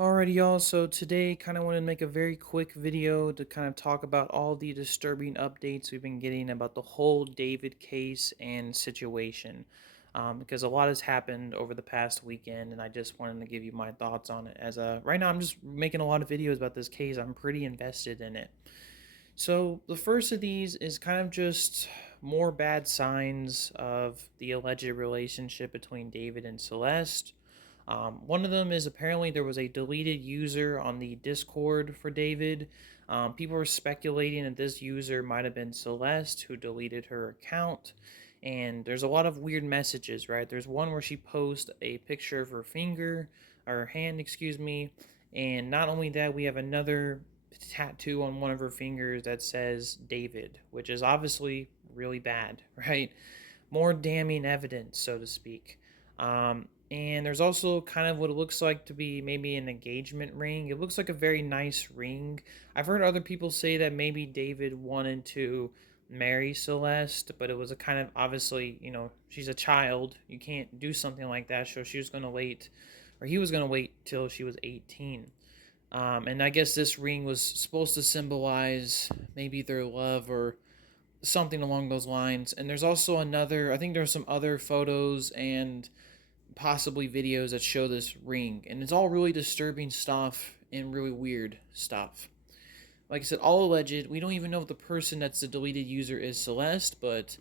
Alrighty, y'all. So today, kind of want to make a very quick video to kind of talk about all the disturbing updates we've been getting about the whole David case and situation. Because a lot has happened over the past weekend, and I just wanted to give you my thoughts on it. As right now, I'm just making a lot of videos about this case. I'm pretty invested in it. So the first of these is kind of just more bad signs of the alleged relationship between David and Celeste. One of them is apparently there was a deleted user on the Discord for David. People were speculating that this user might have been Celeste who deleted her account. And there's a lot of weird messages, right? There's one where she posts a picture of her finger, or hand, excuse me. And not only that, we have another tattoo on one of her fingers that says David, which is obviously really bad, right? More damning evidence, so to speak. And there's also kind of what it looks like to be maybe an engagement ring. It looks like a very nice ring. I've heard other people say that maybe David wanted to marry Celeste, but it was a kind of obviously, she's a child. You can't do something like that. So she was going to wait, or he was going to wait till she was 18. And I guess this ring was supposed to symbolize maybe their love or something along those lines. And there's also another, I think there's some other photos and possibly videos that show this ring. And it's all really disturbing stuff and really weird stuff. Like I said, all alleged. We don't even know if the person that's the deleted user is Celeste, but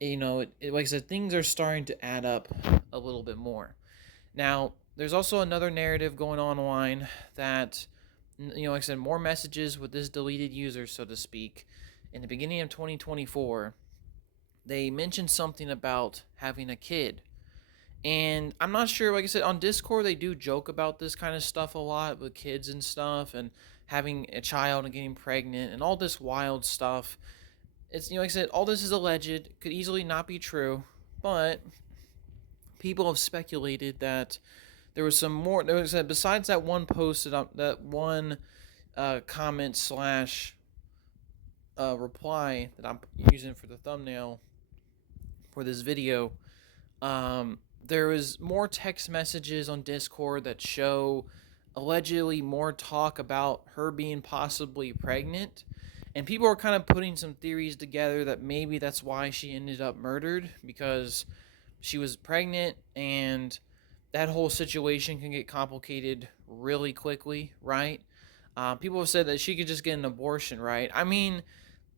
like I said, things are starting to add up a little bit more. Now, there's also another narrative going on online that, like I said, more messages with this deleted user, so to speak. In the beginning of 2024, they mentioned something about having a kid. And I'm not sure, like I said, on Discord, they do joke about this kind of stuff a lot with kids and stuff and having a child and getting pregnant and all this wild stuff. It's, like I said, all this is alleged, could easily not be true, but people have speculated that there was some more. There was besides that one post that one comment slash reply that I'm using for the thumbnail for this video. There was more text messages on Discord that show allegedly more talk about her being possibly pregnant. And people are kind of putting some theories together that maybe that's why she ended up murdered, because she was pregnant and that whole situation can get complicated really quickly, right? People have said that she could just get an abortion, right? I mean,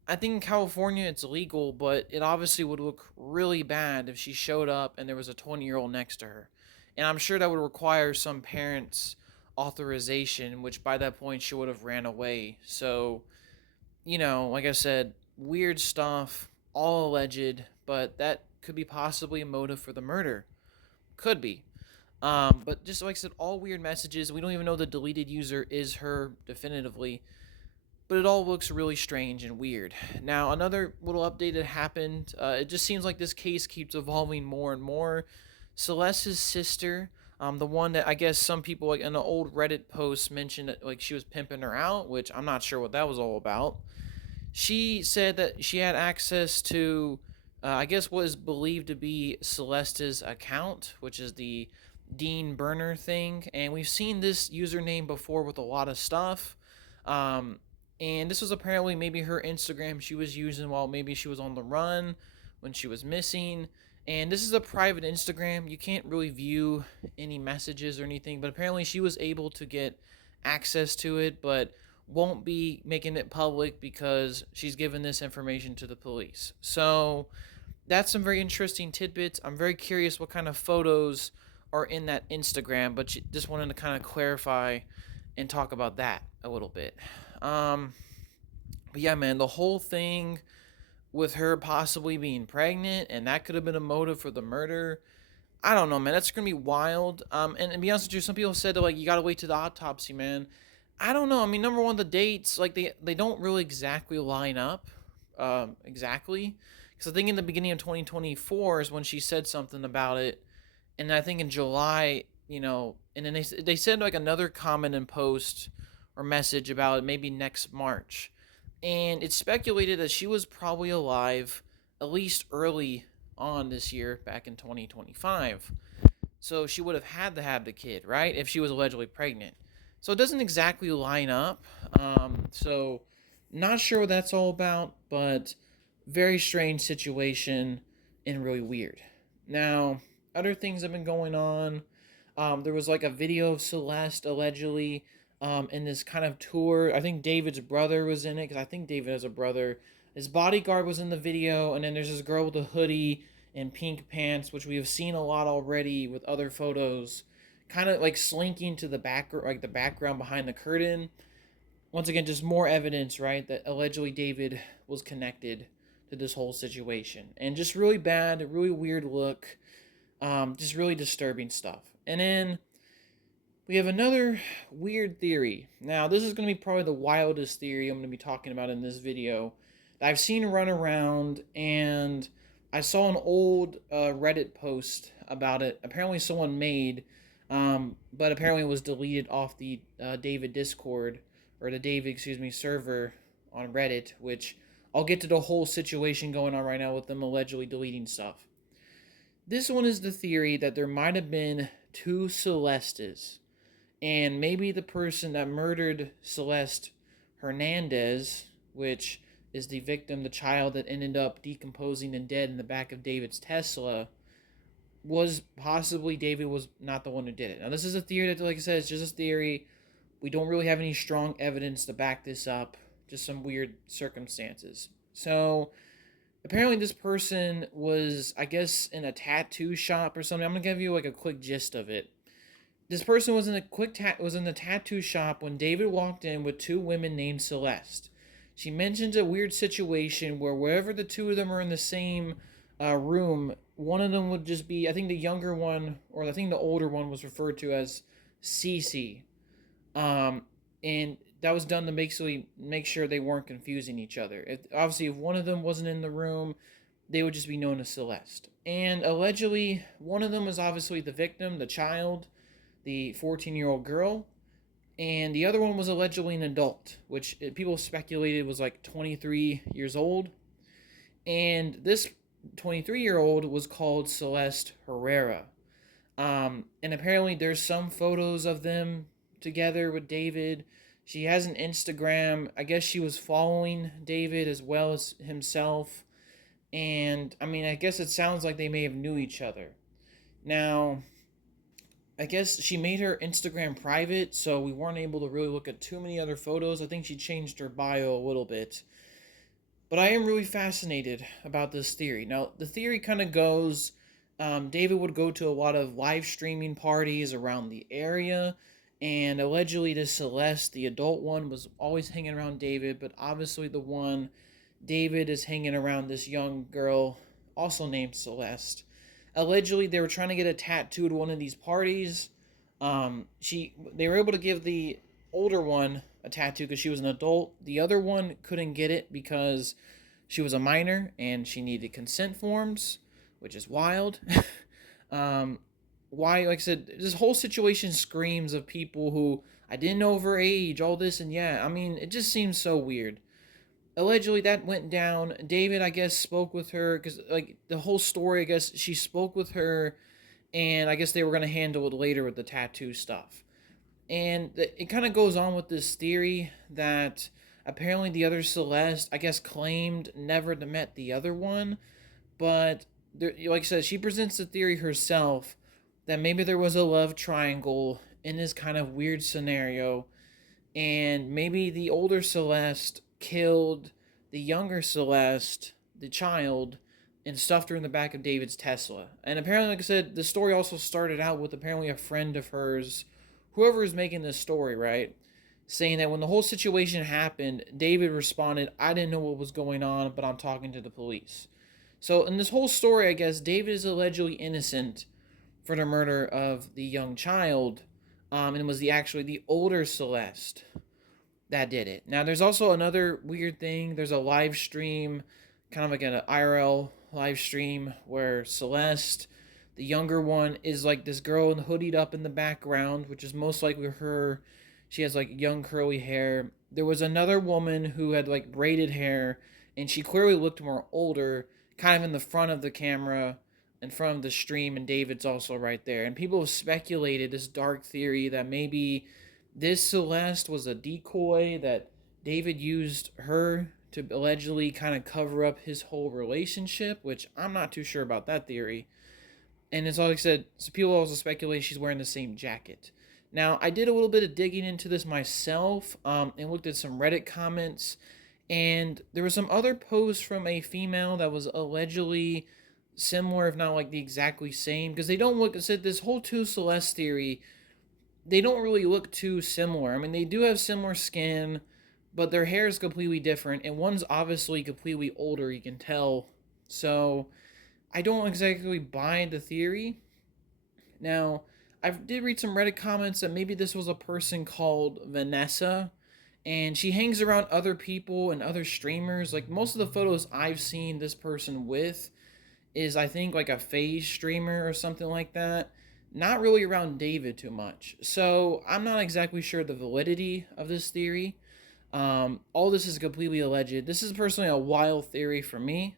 I think in California it's legal, but it obviously would look really bad if she showed up and there was a 20-year-old next to her. And I'm sure that would require some parents' authorization, which by that point she would have ran away. So, like I said, weird stuff, all alleged, but that could be possibly a motive for the murder. Could be. But just like I said, all weird messages. We don't even know the deleted user is her definitively, but it all looks really strange and weird. Now, another little update that happened. It just seems like this case keeps evolving more and more. Celeste's sister, the one that I guess some people like in an old Reddit post mentioned that like she was pimping her out, which I'm not sure what that was all about. She said that she had access to, I guess, what is believed to be Celeste's account, which is the Dean Burner thing, and we've seen this username before with a lot of stuff. And this was apparently maybe her Instagram she was using while maybe she was on the run when she was missing. And this is a private Instagram. You can't really view any messages or anything, but apparently she was able to get access to it, but won't be making it public because she's given this information to the police. So that's some very interesting tidbits. I'm very curious what kind of photos are in that Instagram, but just wanted to kind of clarify and talk about that a little bit. But yeah, man, the whole thing with her possibly being pregnant and that could have been a motive for the murder. I don't know, man. That's gonna be wild. And to be honest with you, some people said that like you gotta wait to the autopsy, man. I don't know. I mean, number one, the dates like they don't really exactly line up, exactly. Because I think in the beginning of 2024 is when she said something about it, and I think in July, and then they said like another comment and post or message about it maybe next March, and it's speculated that she was probably alive at least early on this year, back in 2025. So she would have had to have the kid, right? If she was allegedly pregnant. So it doesn't exactly line up. So not sure what that's all about, but very strange situation and really weird. Now, other things have been going on. There was like a video of Celeste allegedly in this kind of tour. I think David's brother was in it because I think David has a brother. His bodyguard was in the video, and then there's this girl with a hoodie and pink pants, which we have seen a lot already with other photos, kind of like slinking to the back, like the background behind the curtain. Once again, just more evidence, right, that allegedly David was connected to this whole situation, and just really bad, really weird look, just really disturbing stuff. And then we have another weird theory. Now, this is going to be probably the wildest theory I'm going to be talking about in this video that I've seen run around, and I saw an old Reddit post about it. Apparently, someone made, but apparently it was deleted off the David Discord, or the David, excuse me, server on Reddit, which I'll get to the whole situation going on right now with them allegedly deleting stuff. This one is the theory that there might have been two Celestes, and maybe the person that murdered Celeste Hernandez, which is the victim, the child that ended up decomposing and dead in the back of David's Tesla, was possibly David was not the one who did it. Now, this is a theory that, like I said, it's just a theory. We don't really have any strong evidence to back this up, just some weird circumstances. So, apparently this person was, I guess, in a tattoo shop or something. I'm going to give you like a quick gist of it. This person was in the tattoo shop when David walked in with two women named Celeste. She mentions a weird situation where wherever the two of them are in the same room, one of them would just be, I think the younger one, or I think the older one was referred to as Cece. And that was done to make sure they weren't confusing each other. Obviously, if one of them wasn't in the room, they would just be known as Celeste. And allegedly, one of them was obviously the victim, the child, the 14-year-old girl, and the other one was allegedly an adult, which people speculated was like 23 years old. And this 23-year-old was called Celeste Herrera. And apparently there's some photos of them together with David. She has an Instagram. I guess she was following David as well as himself. And I mean, I guess it sounds like they may have knew each other. Now, I guess she made her Instagram private, so we weren't able to really look at too many other photos. I think she changed her bio a little bit. But I am really fascinated about this theory. Now, the theory kind of goes David would go to a lot of live streaming parties around the area, and allegedly this Celeste, the adult one, was always hanging around David, but obviously the one David is hanging around this young girl, also named Celeste. Allegedly, they were trying to get a tattoo at one of these parties. They were able to give the older one a tattoo because she was an adult. The other one couldn't get it because she was a minor and she needed consent forms, which is wild. Why, like I said, this whole situation screams of people who I didn't know of her age, all this and yeah. I mean, it just seems so weird. Allegedly, that went down. David, I guess, spoke with her because, like, the whole story, I guess, she spoke with her, and I guess they were going to handle it later with the tattoo stuff. And it kind of goes on with this theory that apparently the other Celeste, I guess, claimed never to met the other one, but there, like I said, she presents the theory herself that maybe there was a love triangle in this kind of weird scenario, and maybe the older Celeste killed the younger Celeste, the child, and stuffed her in the back of David's Tesla. And apparently, like I said, the story also started out with apparently a friend of hers, whoever is making this story, right? Saying that when the whole situation happened, David responded, I didn't know what was going on, but I'm talking to the police. So in this whole story, I guess, David is allegedly innocent for the murder of the young child, and it was actually the older Celeste that did it. Now, there's also another weird thing. There's a live stream, kind of like an IRL live stream, where Celeste, the younger one, is like this girl hoodied up in the background, which is most likely her. She has like young curly hair. There was another woman who had like braided hair, and she clearly looked more older, kind of in the front of the camera, in front of the stream, and David's also right there. And people have speculated this dark theory that maybe this Celeste was a decoy that David used her to allegedly kind of cover up his whole relationship, which I'm not too sure about that theory. And it's like I said, so people also speculate she's wearing the same jacket. Now, I did a little bit of digging into this myself, and looked at some Reddit comments, and there were some other posts from a female that was allegedly similar, if not like the exactly same, because they don't look. I said this whole two Celeste theory, they don't really look too similar. I mean, they do have similar skin, but their hair is completely different, and one's obviously completely older. You can tell. So I don't exactly buy the theory. Now, I did read some Reddit comments that maybe this was a person called Vanessa, and she hangs around other people and other streamers. Like most of the photos I've seen this person with is, I think, like a phase streamer or something like that. Not really around David too much. So I'm not exactly sure the validity of this theory. All this is completely alleged. This is personally a wild theory for me.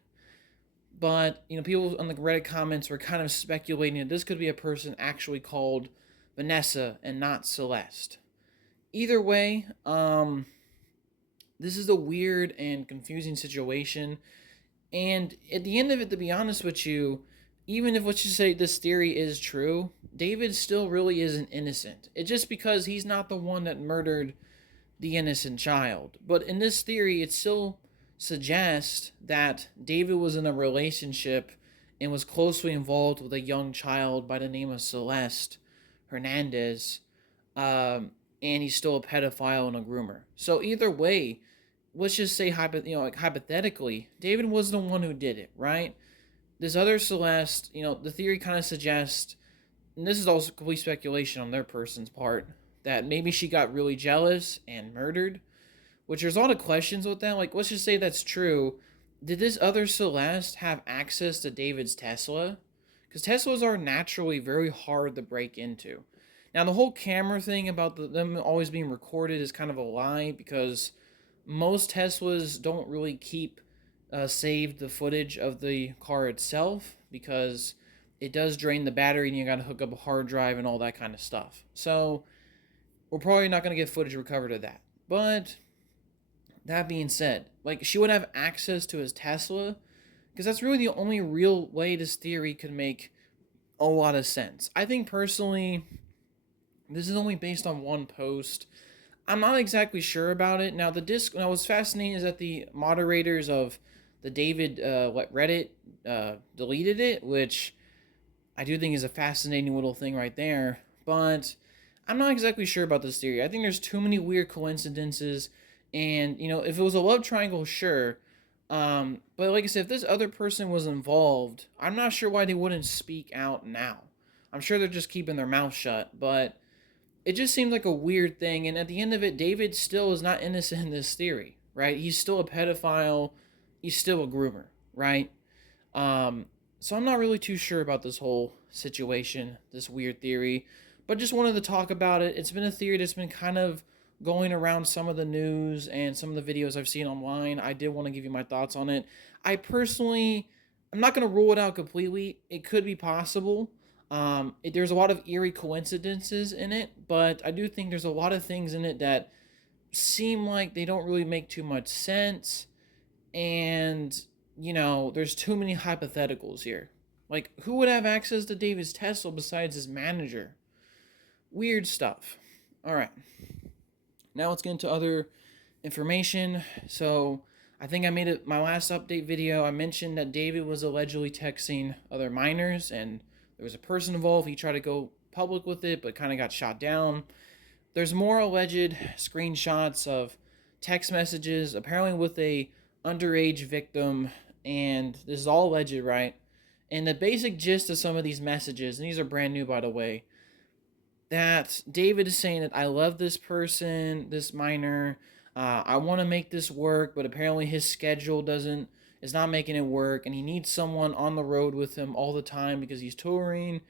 But, people on the Reddit comments were kind of speculating that this could be a person actually called Vanessa and not Celeste. Either way, this is a weird and confusing situation. And at the end of it, to be honest with you, even if what you say this theory is true, David still really isn't innocent. It's just because he's not the one that murdered the innocent child. But in this theory, it still suggests that David was in a relationship and was closely involved with a young child by the name of Celeste Hernandez, and he's still a pedophile and a groomer. So either way, let's just say hypothetically, David was the one who did it, right? This other Celeste, the theory kind of suggests, and this is also complete speculation on their person's part, that maybe she got really jealous and murdered. Which there's a lot of questions with that. Like, let's just say that's true. Did this other Celeste have access to David's Tesla? Because Teslas are naturally very hard to break into. Now, the whole camera thing about them always being recorded is kind of a lie, because most Teslas don't really keep saved the footage of the car itself, because it does drain the battery and you got to hook up a hard drive and all that kind of stuff. So we're probably not going to get footage recovered of that. But that being said, like, she would have access to his Tesla, because that's really the only real way this theory could make a lot of sense. I think personally, this is only based on one post. I'm not exactly sure about it. Now, what's fascinating is that the moderators of the David Reddit deleted it, which I do think is a fascinating little thing right there. But I'm not exactly sure about this theory. I think there's too many weird coincidences. And, if it was a love triangle, sure. But like I said, if this other person was involved, I'm not sure why they wouldn't speak out now. I'm sure they're just keeping their mouth shut, but it just seems like a weird thing. And at the end of it, David still is not innocent in this theory, right? He's still a pedophile. He's still a groomer, right? So I'm not really too sure about this whole situation, this weird theory, but just wanted to talk about it. It's been a theory that's been kind of going around some of the news and some of the videos I've seen online. I did want to give you my thoughts on it. I'm not going to rule it out completely. It could be possible. There's a lot of eerie coincidences in it, but I do think there's a lot of things in it that seem like they don't really make too much sense. And, there's too many hypotheticals here. Like, who would have access to David's Tesla besides his manager? Weird stuff. All right. Now let's get into other information. So I think I made it my last update video. I mentioned that David was allegedly texting other minors, and there was a person involved. He tried to go public with it, but kind of got shot down. There's more alleged screenshots of text messages, apparently with a underage victim, and this is all alleged, right? And the basic gist of some of these messages, and these are brand new, by the way, that David is saying that I love this person, this minor. I want to make this work, but apparently his schedule is not making it work, and he needs someone on the road with him all the time because he's touring.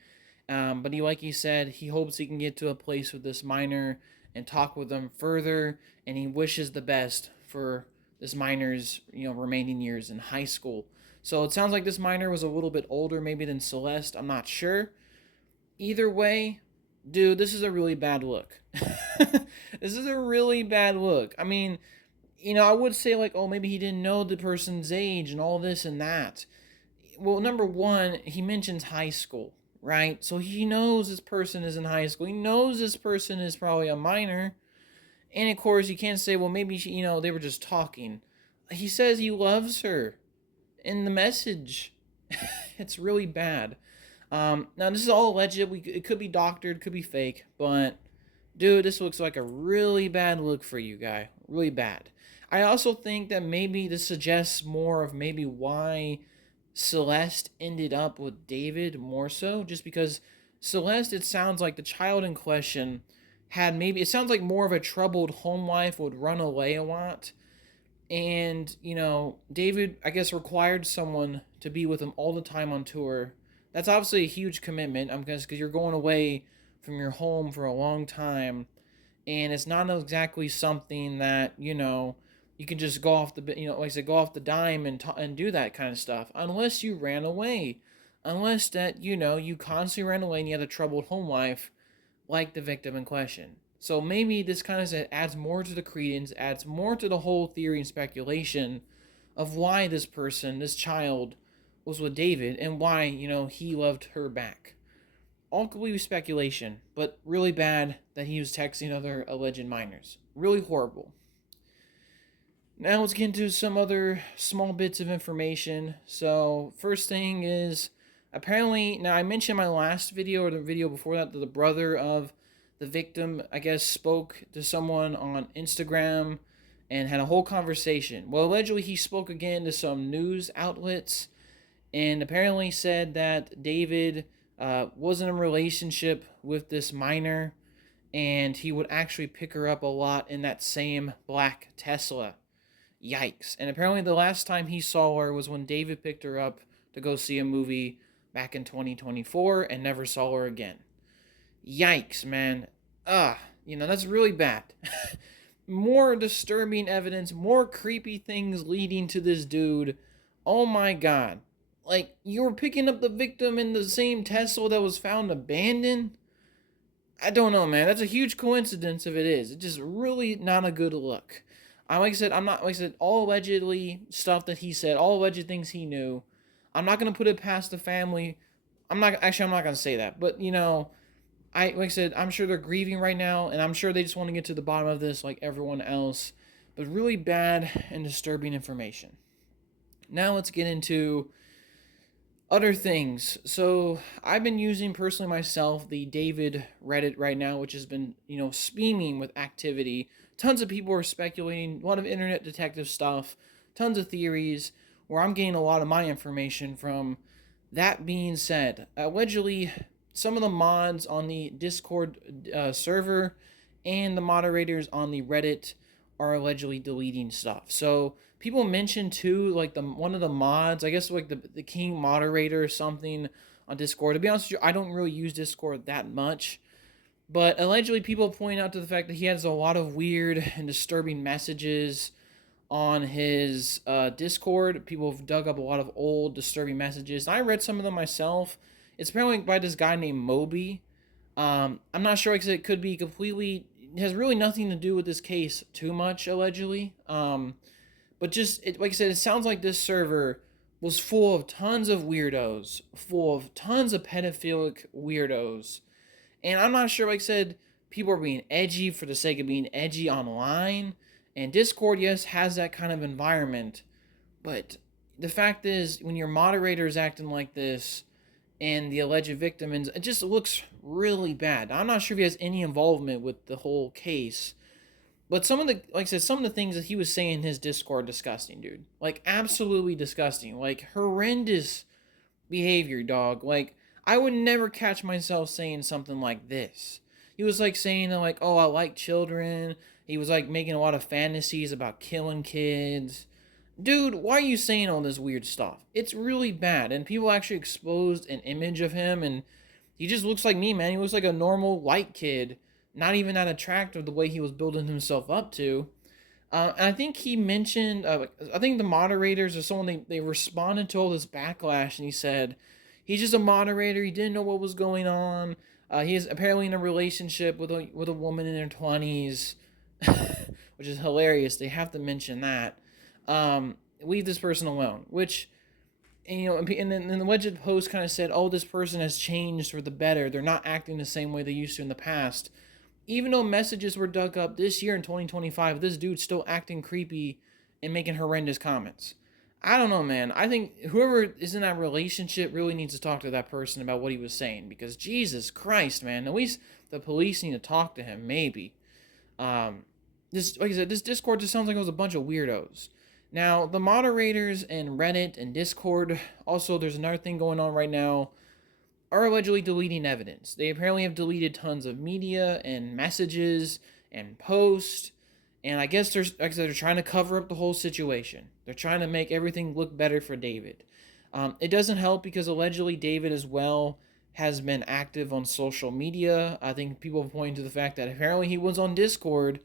But like he said, he hopes he can get to a place with this minor and talk with them further, and he wishes the best for this minor's remaining years in high school. So it sounds like this minor was a little bit older maybe than Celeste. I'm not sure. Either way, dude, this is a really bad look. This is a really bad look. I mean, I would say like, oh, maybe he didn't know the person's age and all this and that. Well, number one, he mentions high school, right? So he knows this person is in high school. He knows this person is probably a minor. And of course, you can't say, well, maybe they were just talking. He says he loves her in the message. It's really bad. Now this is all alleged. It could be doctored, could be fake, but dude, this looks like a really bad look for you, guy. Really bad. I also think that maybe this suggests more of maybe why Celeste ended up with David more so, just because Celeste, it sounds like the child in question had maybe, it sounds like more of a troubled home life, would run away a lot. And, David, I guess, required someone to be with him all the time on tour. That's obviously a huge commitment, I'm guessing, because you're going away from your home for a long time. And it's not exactly something that, you can just go off the, like I said, go off the dime and do that kind of stuff. Unless you ran away. Unless that, you constantly ran away and you had a troubled home life like the victim in question. So maybe this kind of adds more to the credence, adds more to the whole theory and speculation of why this person, this child, was with David and why, he loved her back. All completely speculation, but really bad that he was texting other alleged minors. Really horrible. Now let's get into some other small bits of information. So first thing is, apparently, now I mentioned in my last video or the video before that the brother of the victim, I guess, spoke to someone on Instagram and had a whole conversation. Well, allegedly he spoke again to some news outlets and apparently said that David was in a relationship with this minor and he would actually pick her up a lot in that same black Tesla. Yikes. And apparently the last time he saw her was when David picked her up to go see a movie back in 2024 and never saw her again. Yikes, man. That's really bad. More disturbing evidence, more creepy things leading to this dude. Oh my god. Like, you were picking up the victim in the same Tesla that was found abandoned? I don't know, man. That's a huge coincidence if it is. It's just really not a good look. Like I said, all allegedly stuff that he said, all alleged things he knew. I'm not going to put it past the family. I'm not going to say that. But, like I said, I'm sure they're grieving right now, and I'm sure they just want to get to the bottom of this like everyone else. But really bad and disturbing information. Now let's get into other things. So I've been using personally myself the David Reddit right now, which has been, steaming with activity. Tons of people are speculating, a lot of internet detective stuff, tons of theories, where I'm getting a lot of my information from. That being said, allegedly, some of the mods on the Discord server and the moderators on the Reddit are allegedly deleting stuff. So people mentioned too, like one of the mods, I guess like the king moderator or something on Discord. To be honest with you, I don't really use Discord that much. But allegedly people point out to the fact that he has a lot of weird and disturbing messages on his Discord. People have dug up a lot of old disturbing messages. I read some of them myself. It's apparently by this guy named Moby. I'm not sure because it could be completely, it has really nothing to do with this case too much, allegedly. But just, like I said, it sounds like this server was full of tons of weirdos, full of tons of pedophilic weirdos. And I'm not sure, like I said, people are being edgy for the sake of being edgy online. And Discord, yes, has that kind of environment. But the fact is, when your moderator is acting like this, and the alleged victim, and it just looks really bad. I'm not sure if he has any involvement with the whole case. But some of the things that he was saying in his Discord, disgusting, dude. Like, absolutely disgusting. Like, horrendous behavior, dog. Like, I would never catch myself saying something like this. He was, like, saying, like, oh, I like children. He was, like, making a lot of fantasies about killing kids. Dude, why are you saying all this weird stuff? It's really bad. And people actually exposed an image of him, and he just looks like me, man. He looks like a normal white kid. Not even that attractive the way he was building himself up to. And I think he mentioned, I think the moderators or someone, they responded to all this backlash, and he said, he's just a moderator, he didn't know what was going on. He is apparently in a relationship with a woman in her 20s. which is hilarious. They have to mention that. Leave this person alone, which, and, and then the alleged post kind of said, oh, this person has changed for the better. They're not acting the same way they used to in the past. Even though messages were dug up this year in 2025, this dude's still acting creepy and making horrendous comments. I don't know, man. I think whoever is in that relationship really needs to talk to that person about what he was saying, because Jesus Christ, man. At least the police need to talk to him, maybe. This, like I said, this Discord just sounds like it was a bunch of weirdos. Now, the moderators in Reddit and Discord, also, there's another thing going on right now, are allegedly deleting evidence. They apparently have deleted tons of media and messages and posts. And I guess they're trying to cover up the whole situation. They're trying to make everything look better for David. It doesn't help because allegedly David as well has been active on social media. I think people have pointed to the fact that apparently he was on Discord,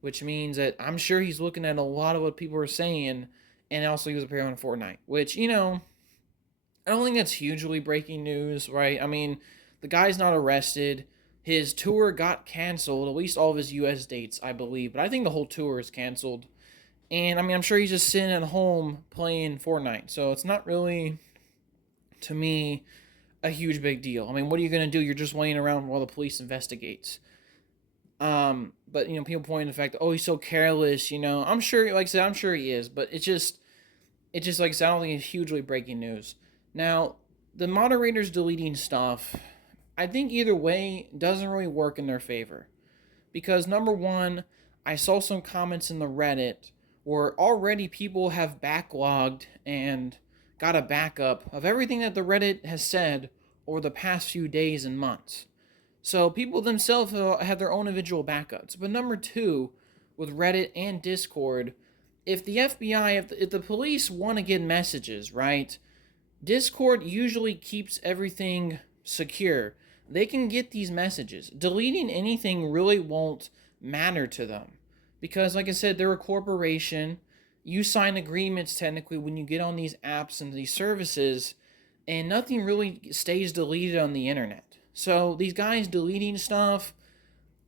which means that I'm sure he's looking at a lot of what people are saying, and also he was appearing on Fortnite, which, I don't think that's hugely breaking news, right? I mean, the guy's not arrested. His tour got canceled, at least all of his US dates, I believe. But I think the whole tour is canceled. And, I mean, I'm sure he's just sitting at home playing Fortnite. So it's not really, to me, a huge big deal. I mean, what are you going to do? You're just laying around while the police investigates. But, people point to the fact that, oh, he's so careless, I'm sure, like I said, I'm sure he is. But it's just like I said, I don't think it's hugely breaking news. Now, the moderators deleting stuff, I think either way doesn't really work in their favor. Because number one, I saw some comments in the Reddit where already people have backlogged and got a backup of everything that the Reddit has said over the past few days and months. So people themselves have their own individual backups. But number two, with Reddit and Discord, if the FBI, if the police want to get messages, right? Discord usually keeps everything secure. They can get these messages. Deleting anything really won't matter to them. Because, like I said, they're a corporation. You sign agreements, technically, when you get on these apps and these services, and nothing really stays deleted on the internet. So, these guys deleting stuff,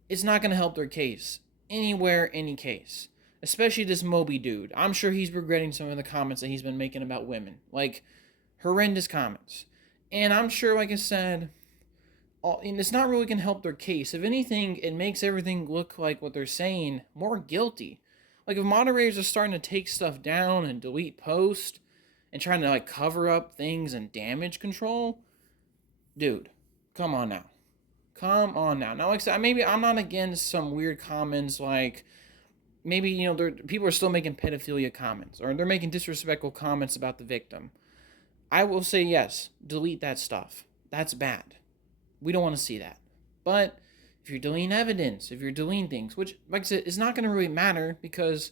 it's not going to help their case. Anywhere, any case. Especially this Moby dude. I'm sure he's regretting some of the comments that he's been making about women. Like, horrendous comments. And I'm sure, like I said, and it's not really going to help their case. If anything, it makes everything look like what they're saying more guilty. Like, if moderators are starting to take stuff down and delete posts and trying to, cover up things and damage control, dude, come on now. Come on now. Now, like I said, maybe I'm not against some weird comments like, maybe, people are still making pedophilia comments, or they're making disrespectful comments about the victim. I will say yes, delete that stuff. That's bad. We don't want to see that. But if you're deleting evidence, if you're deleting things, which, like I said, is not going to really matter because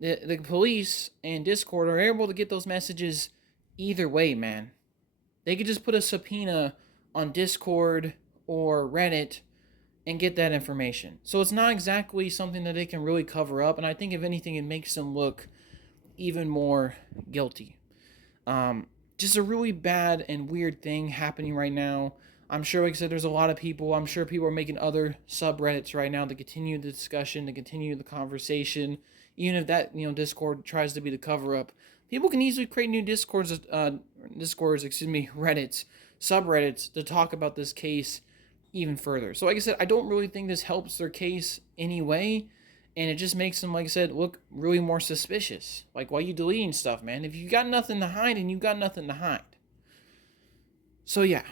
the police and Discord are able to get those messages either way, man. They could just put a subpoena on Discord or Reddit and get that information. So it's not exactly something that they can really cover up, and I think if anything, it makes them look even more guilty. Just a really bad and weird thing happening right now. I'm sure, like I said, there's a lot of people. I'm sure people are making other subreddits right now to continue the discussion, to continue the conversation. Even if that, Discord tries to be the cover-up. People can easily create new Reddits, subreddits to talk about this case even further. So, like I said, I don't really think this helps their case anyway. And it just makes them, like I said, look really more suspicious. Like, why are you deleting stuff, man? If you got nothing to hide, and you got nothing to hide. So, yeah.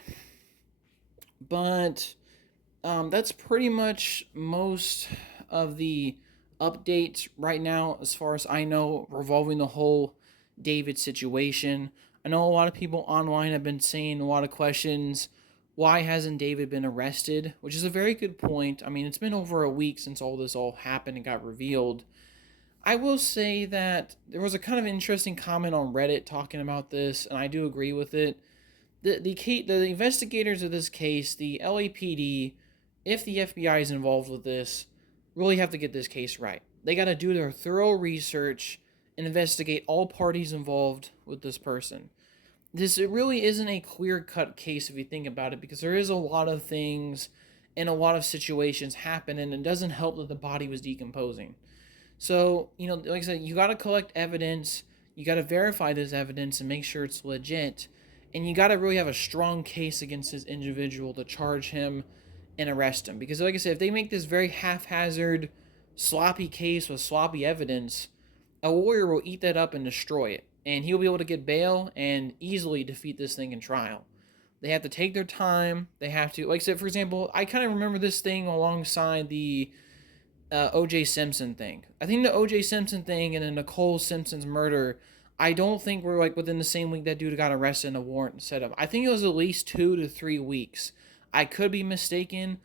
But that's pretty much most of the updates right now, as far as I know, revolving the whole David situation. I know a lot of people online have been saying a lot of questions. Why hasn't David been arrested? Which is a very good point. I mean, it's been over a week since all this happened and got revealed. I will say that there was a kind of interesting comment on Reddit talking about this, and I do agree with it. The investigators of this case, the LAPD, if the FBI is involved with this, really have to get this case right. They got to do their thorough research and investigate all parties involved with this person. It really isn't a clear-cut case if you think about it, because there is a lot of things in a lot of situations happen, and it doesn't help that the body was decomposing. So, like I said, you got to collect evidence, you got to verify this evidence and make sure it's legit, and you got to really have a strong case against this individual to charge him and arrest him. Because, like I said, if they make this very haphazard, sloppy case with sloppy evidence, a lawyer will eat that up and destroy it, and he'll be able to get bail and easily defeat this thing in trial. They have to take their time. They have to, like I said, for example, I kind of remember this thing alongside the O.J. Simpson thing. I think the O.J. Simpson thing and the Nicole Simpson's murder, I don't think we're like within the same week that dude got arrested and a warrant set up. I think it was at least 2 to 3 weeks. I could be mistaken.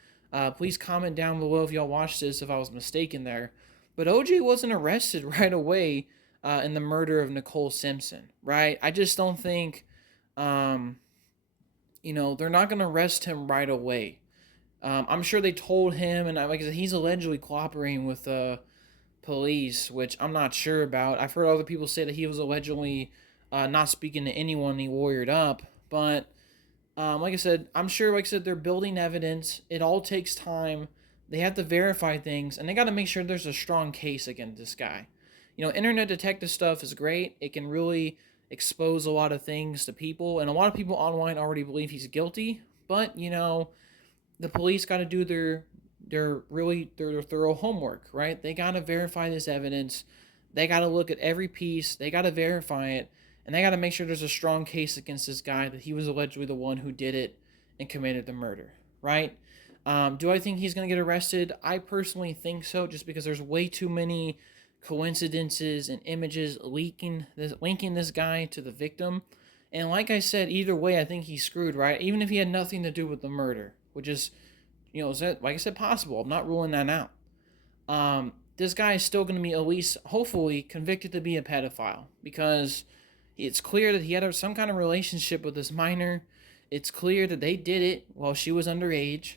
Please comment down below if y'all watched this if I was mistaken there. But O.J. wasn't arrested right away in the murder of Nicole Simpson, right? I just don't think, they're not going to arrest him right away. I'm sure they told him, and like I said, he's allegedly cooperating with police, which I'm not sure about. I've heard other people say that he was allegedly not speaking to anyone. He lawyered up, but like I said, I'm sure, like I said, they're building evidence. It all takes time. They have to verify things, and they got to make sure there's a strong case against this guy. Internet detective stuff is great. It can really expose a lot of things to people, and a lot of people online already believe he's guilty, but, the police got to do their thorough homework, right? They got to verify this evidence. They got to look at every piece. They got to verify it. And they got to make sure there's a strong case against this guy that he was allegedly the one who did it and committed the murder, right? Do I think he's going to get arrested? I personally think so, just because there's way too many coincidences and images linking this guy to the victim. And like I said, either way, I think he's screwed, right? Even if he had nothing to do with the murder, which is, like I said, possible. I'm not ruling that out. This guy is still going to be at least, hopefully, convicted to be a pedophile, because it's clear that he had some kind of relationship with this minor. It's clear that they did it while she was underage.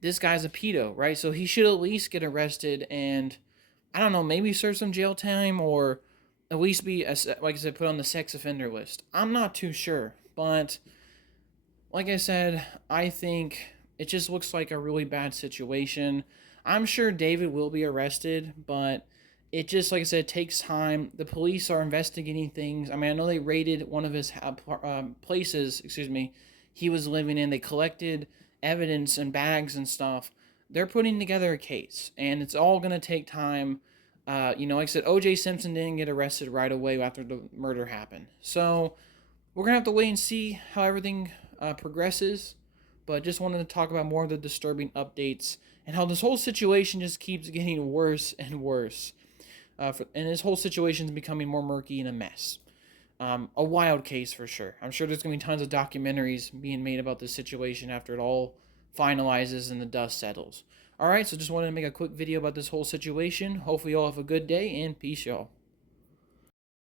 This guy's a pedo, right? So he should at least get arrested and, I don't know, maybe serve some jail time, or at least be, like I said, put on the sex offender list. I'm not too sure, but like I said, I think it just looks like a really bad situation. I'm sure David will be arrested, but it just, like I said, takes time. The police are investigating things. I mean, I know they raided one of his places, he was living in. They collected evidence and bags and stuff. They're putting together a case, and it's all going to take time. Like I said, O.J. Simpson didn't get arrested right away after the murder happened. So we're going to have to wait and see how everything progresses. But just wanted to talk about more of the disturbing updates and how this whole situation just keeps getting worse and worse. And this whole situation is becoming more murky and a mess. A wild case for sure. I'm sure there's going to be tons of documentaries being made about this situation after it all finalizes and the dust settles. Alright, so just wanted to make a quick video about this whole situation. Hopefully you all have a good day, and peace, y'all.